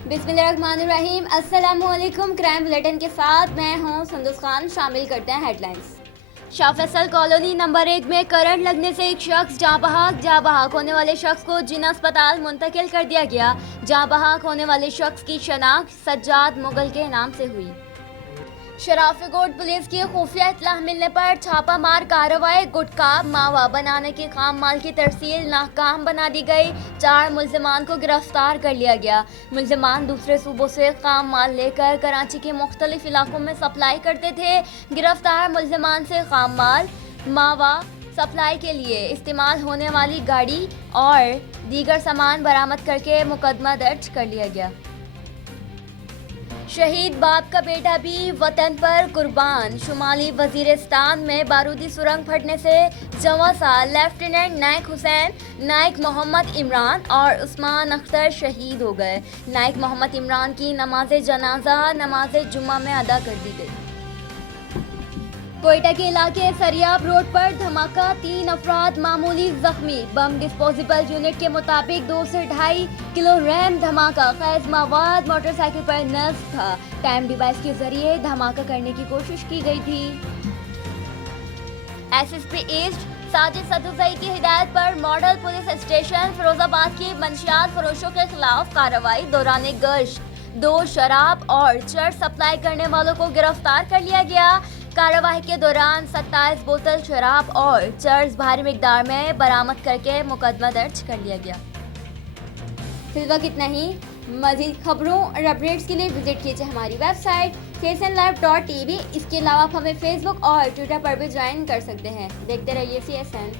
बिस्मिल्लाहिर्रहमानिर्रहीम। अस्सलाम वालेकुम। क्राइम बुलेटिन के साथ मैं हूं संदूस खान। शामिल करते हैं headlines. Shah Faisal colony number 1 में करंट लगने से एक शख्स जहाँ बहाक होने वाले शख्स को जिना अस्पताल मुंतकिल कर दिया गया। जहाँ बहाक होने वाले शख्स की शनाख्त सज्जाद मुगल के नाम से हुई। शराफीकोट पुलिस की खुफिया इत्तला मिलने पर छापा मार कार्रवाई। गुटखा मावा बनाने के खाम माल की तरसील नाकाम बना दी गई। 4 मुल्जिमान को गिरफ्तार कर लिया गया। मुल्जिमान दूसरे सूबों से खाम माल लेकर कराची के मुख्तलिफ इलाकों में सप्लाई करते थे। गिरफ्तार मुल्जिमान से खाम माल मावा सप्लाई के लिए इस्तेमाल होने वाली गाड़ी और दीगर सामान बरामद करके मुकदमा दर्ज कर लिया गया। शहीद बाप का बेटा भी वतन पर कुर्बान। शुमाली वजीरिस्तान में बारूदी सुरंग फटने से जवासा लेफ्टिनेंट नाइक हुसैन, नाइक मोहम्मद इमरान और उस्मान अख्तर शहीद हो गए। नाइक मोहम्मद इमरान की नमाज जनाजा नमाज जुम्मा में अदा कर दी गई। कोयटा के इलाके सरियाब रोड पर धमाका, 3 अफराद मामूली जख्मी। बम डिस्पोजेबल यूनिट के मुताबिक 2 से 2.5 किलो रैम धमाका। खैज मवाद मोटरसाइकिल पर नस्ब था। टाइम डिवाइस के जरिए धमाका करने की कोशिश की गई थी। एसएसपी ईस्ट साजिद सदुजई की हिदायत पर मॉडल पुलिस स्टेशन फिरोजाबाद की मंशियात फरोशों के खिलाफ कार्रवाई। दौरान गश्त 2 शराब और चर्च सप्लाई करने वालों को गिरफ्तार कर लिया गया। कार्रवाई के दौरान 27 बोतल शराब और चर्च भारी मिकदार में बरामद करके मुकदमा दर्ज कर लिया गया। फिलहाल इतना ही। मज़ीद खबरों और अपडेट्स के लिए विजिट कीजिए हमारी वेबसाइट csnlive.tv। इसके अलावा आप हमें फेसबुक और ट्विटर पर भी ज्वाइन कर सकते हैं। देखते रहिए CSN।